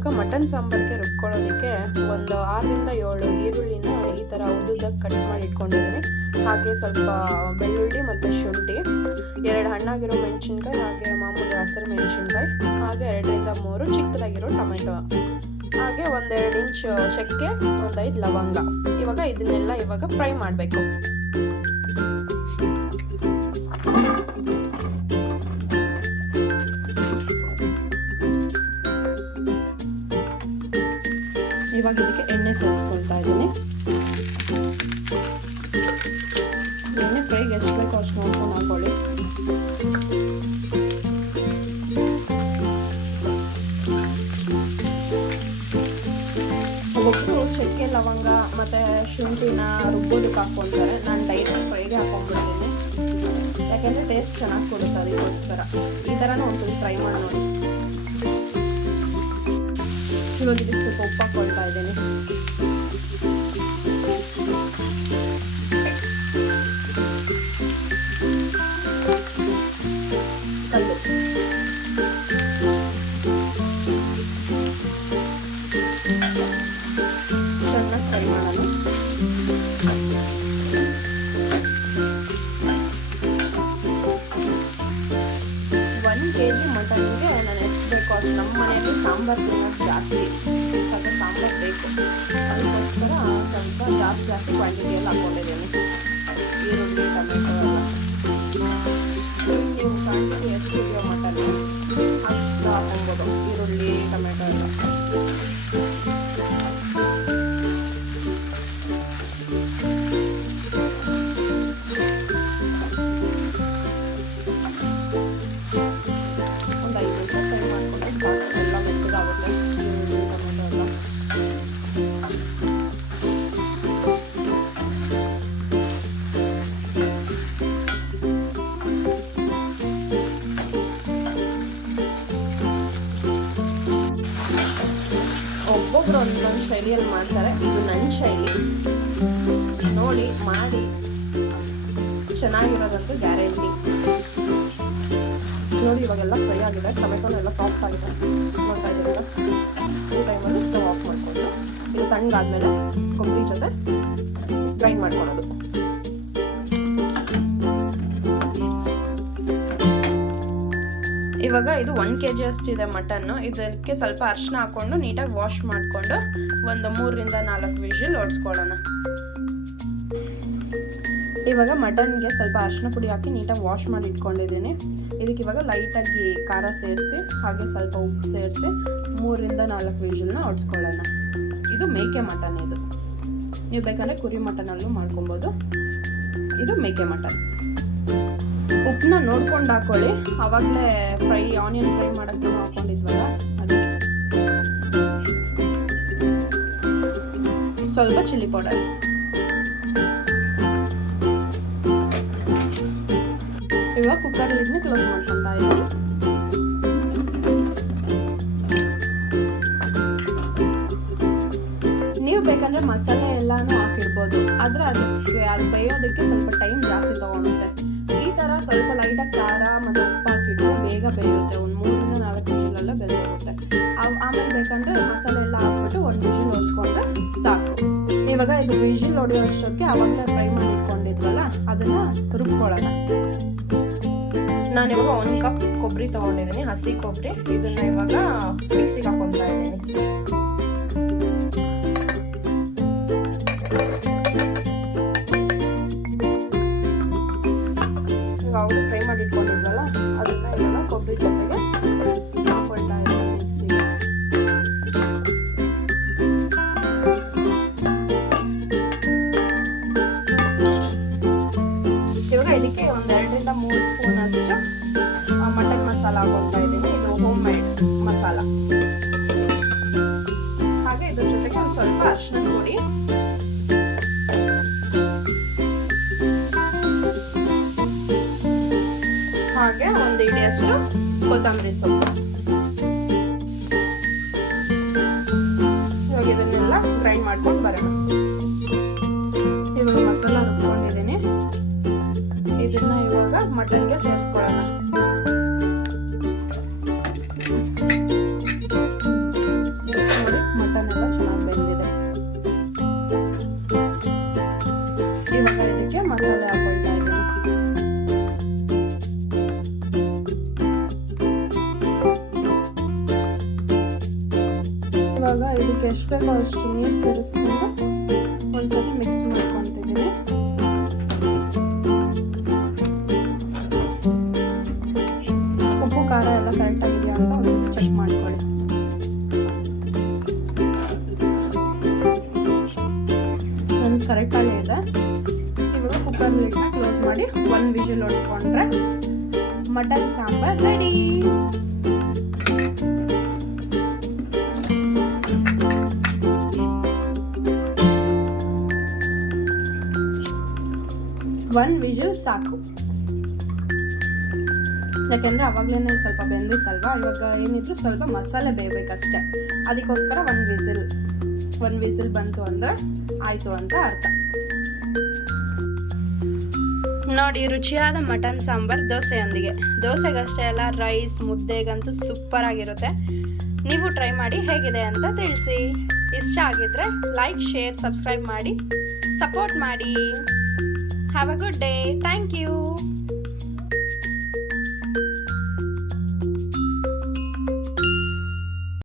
ಇವಾಗ ಮಟನ್ ಸಾಂಬಾರಿಗೆ ರುಬ್ಕೊಳ್ಳೋದಕ್ಕೆ ಒಂದು ಆರರಿಂದ ಏಳು ಈರುಳ್ಳಿನ ಈ ಥರ ಉದ್ದಕ್ಕೆ ಕಟ್ ಮಾಡಿ ಇಟ್ಕೊಂಡಿದ್ದೀನಿ. ಹಾಗೆ ಸ್ವಲ್ಪ ಬೆಳ್ಳುಳ್ಳಿ ಮತ್ತು ಶುಂಠಿ, ಎರಡು ಹಣ್ಣಾಗಿರೋ ಮೆಣಸಿನ್ಕಾಯಿ ಹಾಗೆ ಮಾಮೂಲಿ ಹಸಿರು ಮೆಣಸಿನ್ಕಾಯಿ, ಹಾಗೆ ಎರಡರಿಂದ ಮೂರು ಚಿಕ್ಕದಾಗಿರೋ ಟೊಮೆಟೊ. ಹಾಗೆ ಒಂದೆರಡು ಇಂಚ್ ಚಕ್ಕೆ, ಒಂದೈದು ಲವಂಗ. ಇವಾಗ ಇದನ್ನೆಲ್ಲ ಇವಾಗ ಫ್ರೈ ಮಾಡಬೇಕು. ಇವಾಗ ಇದಕ್ಕೆ ಎಣ್ಣೆ ಸೇರಿಸ್ಕೊಳ್ತಾ ಇದ್ದೀನಿ ಎಣ್ಣೆ ಫ್ರೈಗೆ ಎಷ್ಟು ಬೇಕೋ ಅಷ್ಟು ನೋಡ್ಕೊಂಡು ಹಾಕೊಳ್ಳಿ. ಒಬ್ಬೊಬ್ಬರು ಚಕ್ಕೆ, ಲವಂಗ ಮತ್ತು ಶುಂಠಿನ ರುಬ್ಬೋದಕ್ಕೆ ಹಾಕ್ಕೊಳ್ತಾರೆ ನಾನು ಡೈರೆಕ್ಟ್ ಫ್ರೈಗೆ ಹಾಕೊಂಡ್ಬಿಡ್ತೀನಿ. ಯಾಕೆಂದರೆ ಟೇಸ್ಟ್ ಚೆನ್ನಾಗಿ ಕೊಡುತ್ತೆ ಅದಕ್ಕೋಸ್ಕರ. ಈ ಥರನೂ ಒಂದ್ಸಲ ಟ್ರೈ ಮಾಡಿ ನೋಡಿ. ಇವಾಗ ಇದಕ್ಕೆ ಸ್ವಲ್ಪ ಉಪ್ಪು ಹಾಕ್ಕೊಳ್ತಾ ಇದ್ದೀನಿ ಚೆನ್ನಾಗಿ ಫ್ರೈ ಮಾಡೋಣ ಒನ್ ಕೆ ಜಿ ಮಟನ್ಗೆ ನಾನು ನಮ್ಮ ಮನೆಯಲ್ಲಿ ಸಾಂಬಾರು ತಿನ್ನೋದು ಜಾಸ್ತಿ ಸ್ವಲ್ಪ ಸಾಂಬಾರು ಬೇಕು. ಅದಕ್ಕೋಸ್ಕರ ಸ್ವಲ್ಪ ಜಾಸ್ತಿ ಜಾಸ್ತಿ ಕ್ವಾಂಟಿಟಿಯಲ್ಲಿ ಹಾಕ್ಕೊಂಡಿದ್ದೀನಿ ಒಬ್ಬೊಬ್ರು ಒಂದೊಂದು ಶೈಲಿಯಲ್ಲಿ ಮಾಡ್ತಾರೆ. ಇದು ನನ್ನ ಶೈಲಿ. ನೋಡಿ, ಮಾಡಿ. ಚೆನ್ನಾಗಿರೋದಂತೂ ಗ್ಯಾರಂಟಿ. ನೋಡಿ, ಇವಾಗೆಲ್ಲ ಫ್ರೈ ಆಗಿದೆ. ಟೊಮೆಟೊನ ಎಲ್ಲ ಸಾಫ್ಟ್ ಆಗಿದೆ. ನೋಡ್ತಾ ಈ ಟೈಮಲ್ಲಿ ಸ್ಟವ್ ಆಫ್ ಮಾಡ್ಕೊಂಡು. ಇದು ತಣ್ಣಗಾದ್ಮೇಲೆ ಕೊಬ್ಬರಿ ಜೊತೆ ಗ್ರೈಂಡ್ ಮಾಡ್ಕೊಳ್ಳೋದು. ಇವಾಗ ಇದು ಒನ್ ಕೆ ಜಿ ಅಷ್ಟಿದೆ ಮಟನ್ನು ಇದಕ್ಕೆ ಸ್ವಲ್ಪ ಅರಿಶಿನ ಹಾಕೊಂಡು ನೀಟಾಗಿ ವಾಶ್ ಮಾಡಿಕೊಂಡು ಒಂದು ಮೂರರಿಂದ ನಾಲ್ಕು ವಿಷಲ್ ಓಡಿಸ್ಕೊಳ್ಳೋಣ ಇವಾಗ ಮಟನ್ಗೆ ಸ್ವಲ್ಪ ಅರಿಶಿನ ಪುಡಿ ಹಾಕಿ ನೀಟಾಗಿ ವಾಶ್ ಮಾಡಿ ಇಟ್ಕೊಂಡಿದ್ದೀನಿ. ಇದಕ್ಕೆ ಇವಾಗ ಲೈಟಾಗಿ ಖಾರ ಸೇರಿಸಿ, ಹಾಗೆ ಸ್ವಲ್ಪ ಉಪ್ಪು ಸೇರಿಸಿ ಮೂರರಿಂದ ನಾಲ್ಕು ವಿಷಲ್ನ ಓಡಿಸ್ಕೊಳ್ಳೋಣ ಇದು ಮೇಕೆ ಮಟನ್ ಇದು. ನೀವು ಬೇಕಂದರೆ ಕುರಿ ಮಟನಲ್ಲೂ ಮಾಡ್ಕೊಬೋದು. ಇದು ಮೇಕೆ ಮಟನ್ ಉಪ್ಪನ್ನ ನೋಡ್ಕೊಂಡು ಹಾಕೊಳ್ಳಿ. ಆವಾಗಲೇ ಫ್ರೈ, ಆನಿಯನ್ ಫ್ರೈ ಮಾಡೋಕ್ಕೆ ಹಾಕೊಂಡಿದ್ವಲ್ಲ ಅದಕ್ಕೆ ಸ್ವಲ್ಪ ಚಿಲ್ಲಿ ಪೌಡರ್. ಇವಾಗ ಕುಕ್ಕರ್ ಲಿಡ್ನ ಕ್ಲೋಸ್ ಮಾಡ್ಕೊತಾ ಇದ್ದೀನಿ ನೀವು ಬೇಕಂದ್ರೆ ಮಸಾಲೆ ಎಲ್ಲಾನು ಹಾಕಿರ್ಬೋದು. ಆದ್ರೆ ಅದಕ್ಕೆ ಅದು ಬೇಯೋದಕ್ಕೆ ಸ್ವಲ್ಪ ಟೈಮ್ ಜಾಸ್ತಿ ತಗೊಳುತ್ತೆ. ತರ ಸ್ವಲ್ಪ ಲೈಟಾಗಿ ಖಾರ ಮತ್ತು ಉಪ್ಪು ಹಾಕಿಟ್ರೆ ಬೇಗ ಬೇಯುತ್ತೆ. ಒಂದು ಮೂರರಿಂದ ನಾಲ್ಕು ಬೆಳೆಯುತ್ತೆ ಅವು ಆಮೇಲೆ ಬೇಕಂದ್ರೆ ಮಸಾಲೆ ಎಲ್ಲ ಹಾಕ್ಬಿಟ್ಟು ಒಂದು ವಿಷಲ್ ಹೊಡ್ಸ್ಕೊಂಡ್ರೆ ಸಾಕು. ಇವಾಗ ಇದು ವಿಷಲ್ ಹೊಡೆಯೋ ಅಷ್ಟೊತ್ತಿಗೆ ಅವಾಗಲೇ ಫ್ರೈ ಮಾಡಿ ಇಟ್ಕೊಂಡಿದ್ವಲ್ಲ ಅದನ್ನ ರುಬ್ಕೊಳ್ಳೋಣ. ನಾನು ಇವಾಗ ಒಂದು ಕಪ್ ಕೊಬ್ಬರಿ ತೊಗೊಂಡಿದ್ದೀನಿ ಹಸಿ ಕೊಬ್ಬರಿ ಇದನ್ನು ಇವಾಗ ಮಿಕ್ಸಿಗೆ ಹಾಕೊತಾ ಇದ್ದೀನಿ. ಇದಕ್ಕೆ ಒಂದೆರಡರಿಂದ ಮೂರು ಸ್ಪೂನ್ ಅಷ್ಟು ಮಟನ್ ಮಸಾಲ ಹಾಕೊಳ್ತಾ ಇದ್ದೀನಿ. ಇದು ಹೋಮ್ ಮೇಡ್ ಮಸಾಲ ಹಾಗೆ ಇದ್ರ ಜೊತೆಗೆ ಒಂದು ಸ್ವಲ್ಪ ಅರಿಶಿನ ಪುಡಿ. ಹಾಗೆ ಒಂದು ಇಡಿಯಷ್ಟು ಕೊತ್ತಂಬರಿ ಸೊಪ್ಪು. ಇದ್ದಂಗೆ ಮಟನ್ ಚೆನ್ನಾಗಿ ಬೆಂದಿದೆ ಇವಾಗ ಇವಾಗ ಇದಕ್ಕೆ ಎಷ್ಟು ಬೇಕೋ ಅಷ್ಟು ನೀರು ಸೇರಿಸ್ಕೊಂಡು ಒಂದ್ಸತಿ ಮಿಕ್ಸ್ ಮಾಡ್ಕೊತಿದ್ದೀನಿ ಉಪ್ಪು ಖಾರ ಎಲ್ಲ ಕರೆಕ್ಟ್ ಆಗಿದೆಯಾ ಅಂತ ಸ್ವಲ್ಪ ಚೆಕ್ ಮಾಡ್ಕೊಳ್ಳಿ. ಒಂದು ಕರೆಕ್ಟಾಗೇ ಇದೆ. ಇವಾಗ ಕುಕ್ಕರ್ ಲಿಡ್ನ ಕ್ಲೋಸ್ ಮಾಡಿ ಒಂದು whistle ಹೊಡ್ಸ್ಕೊಂಡ್ರೆ mutton sambar ready one whistle ಸಾಕು. ಯಾಕೆಂದರೆ ಅವಾಗಲೇ ಸ್ವಲ್ಪ ಬೆಂದಿತ್ತಲ್ವಾ? ಇವಾಗ ಏನಿದ್ರು ಸ್ವಲ್ಪ ಮಸಾಲೆ ಬೇಯಬೇಕಷ್ಟೆ ಅದಕ್ಕೋಸ್ಕರ ಒಂದು ವಿಸಿಲ್ ಒಂದು ವಿಸಿಲ್ ಬಂತು ಅಂದರೆ ಆಯಿತು ಅಂತ ಅರ್ಥ. ನೋಡಿ ರುಚಿಯಾದ ಮಟನ್ ಸಾಂಬಾರ್ ದೋಸೆಯೊಂದಿಗೆ. ದೋಸೆಗಷ್ಟೇ ಅಲ್ಲ ರೈಸ್ ಮುದ್ದೆಗಂತೂ ಸೂಪರ್ ಆಗಿರುತ್ತೆ. ನೀವು ಟ್ರೈ ಮಾಡಿ ಹೇಗಿದೆ ಅಂತ ತಿಳಿಸಿ. ಇಷ್ಟ ಆಗಿದ್ರೆ ಲೈಕ್ ಶೇರ್ ಸಬ್ಸ್ಕ್ರೈಬ್ ಮಾಡಿ ಸಪೋರ್ಟ್ ಮಾಡಿ. Have a good day thank you